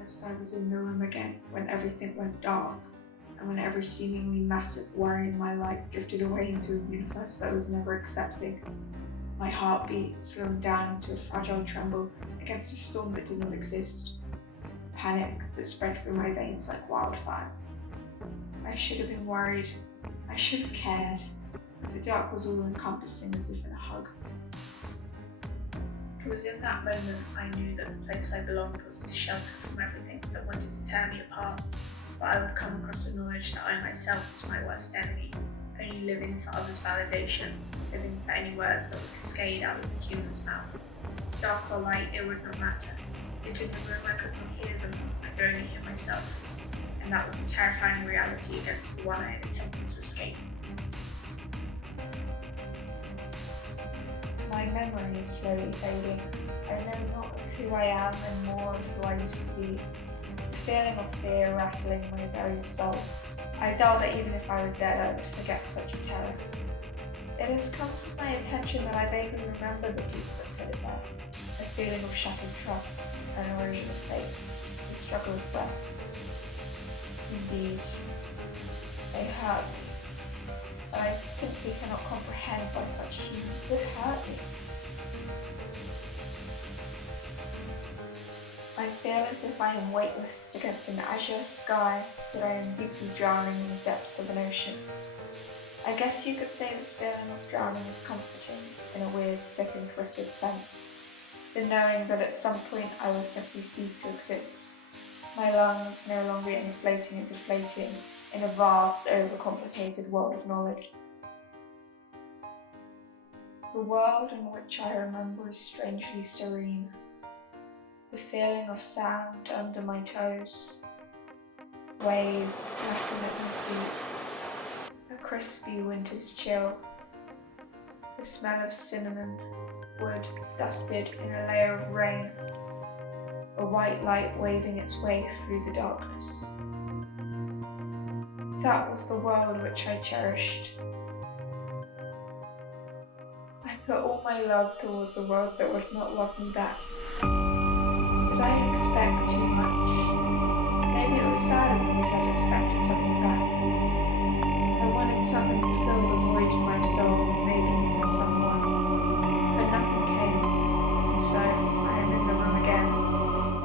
realised I was in the room again when everything went dark, and when every seemingly massive worry in my life drifted away into a universe that was never accepting. My heartbeat slowing down into a fragile tremble against a storm that did not exist. Panic that spread through my veins like wildfire. I should have been worried. I should have cared. The dark was all encompassing as if in a hug. It was in that moment I knew that the place I belonged was the shelter from everything that wanted to tear me apart, but I would come across the knowledge that I myself was my worst enemy, only living for others' validation, living for any words that would cascade out of a human's mouth. Dark or light, it would not matter. Yet in the room I could not hear them, I could only hear myself, and that was a terrifying reality against the one I had attempted to escape. My memory is slowly fading. I know not of who I am and more of who I used to be. The feeling of fear rattling my very soul. I doubt that even if I were dead, I would forget such a terror. It has come to my attention that I vaguely remember the people that put it there. A feeling of shattered trust, an erosion of faith, the struggle of breath. Indeed, they hurt me. But I simply cannot comprehend why such humans would hurt me. I feel as if I am weightless against an azure sky, that I am deeply drowning in the depths of an ocean. I guess you could say this feeling of drowning is comforting, in a weird, sick and twisted sense. The knowing that at some point I will simply cease to exist. My lungs no longer inflating and deflating in a vast, overcomplicated world of knowledge. The world in which I remember is strangely serene. The feeling of sand under my toes, waves lapping at my feet, a crispy winter's chill, the smell of cinnamon, wood dusted in a layer of rain, a white light waving its way through the darkness. That was the world which I cherished. I put all my love towards a world that would not love me back. Did I expect too much? Maybe it was sad of me to have expected something back. I wanted something to fill the void in my soul, maybe even someone. But nothing came, and so I am in the room again.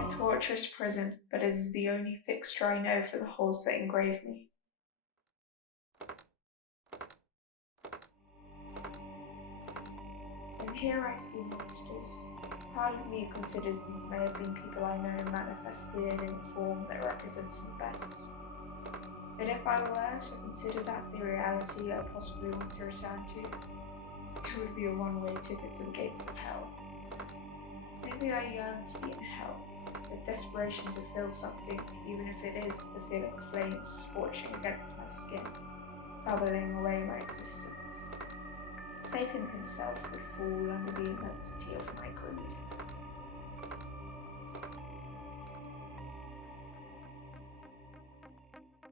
A torturous prison, but it is the only fixture I know for the holes that engrave me. And here I see monsters. Part of me considers these may have been people I know manifested in a form that represents them best. But if I were to consider that the reality I possibly want to return to, it would be a one-way ticket to the gates of hell. Maybe I yearn to be in hell, a desperation to feel something, even if it is the feeling of flames scorching against my skin, bubbling away my existence. Satan himself would fall under the immensity of my greed.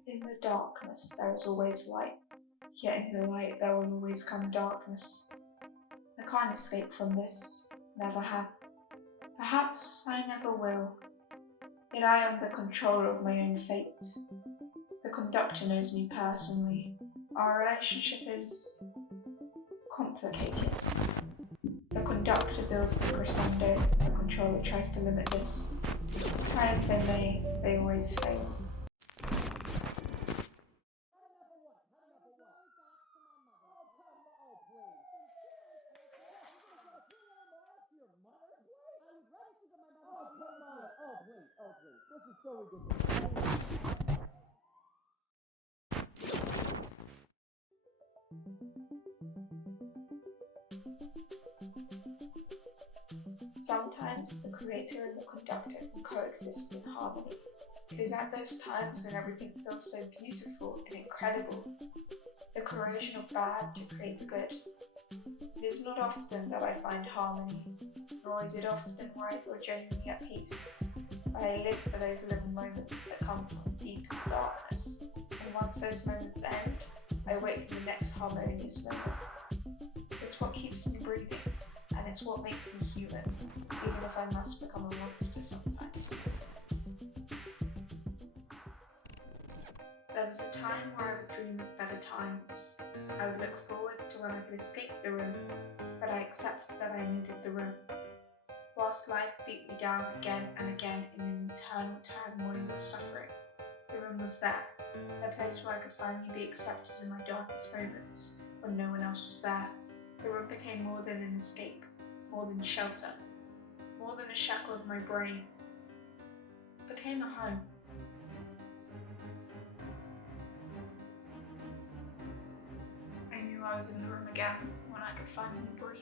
In the darkness there is always light, yet in the light there will always come darkness. I can't escape from this, never have. Perhaps I never will. Yet I am the controller of my own fate. The conductor knows me personally. Our relationship is complicated. The conductor builds the crescendo, the controller tries to limit this. Try as they may, they always fail. Sometimes the creator and the conductor can coexist in harmony. It is at those times when everything feels so beautiful and incredible, the corrosion of bad to create the good. It is not often that I find harmony, nor is it often where I feel genuinely at peace, but I live for those little moments that come from deep darkness, and once those moments end, I wait for the next harmonious moment. It's what keeps me breathing, and it's what makes me human, even if I must become a monster sometimes. There was a time where I would dream of better times. I would look forward to when I could escape the room, but I accepted that I needed the room. Whilst life beat me down again and again in an eternal turmoil of suffering, the room was there, a place where I could finally be accepted in my darkest moments, when no one else was there. The room became more than an escape, more than shelter, more than a shackle of my brain. It became a home. I knew I was in the room again when I could finally breathe.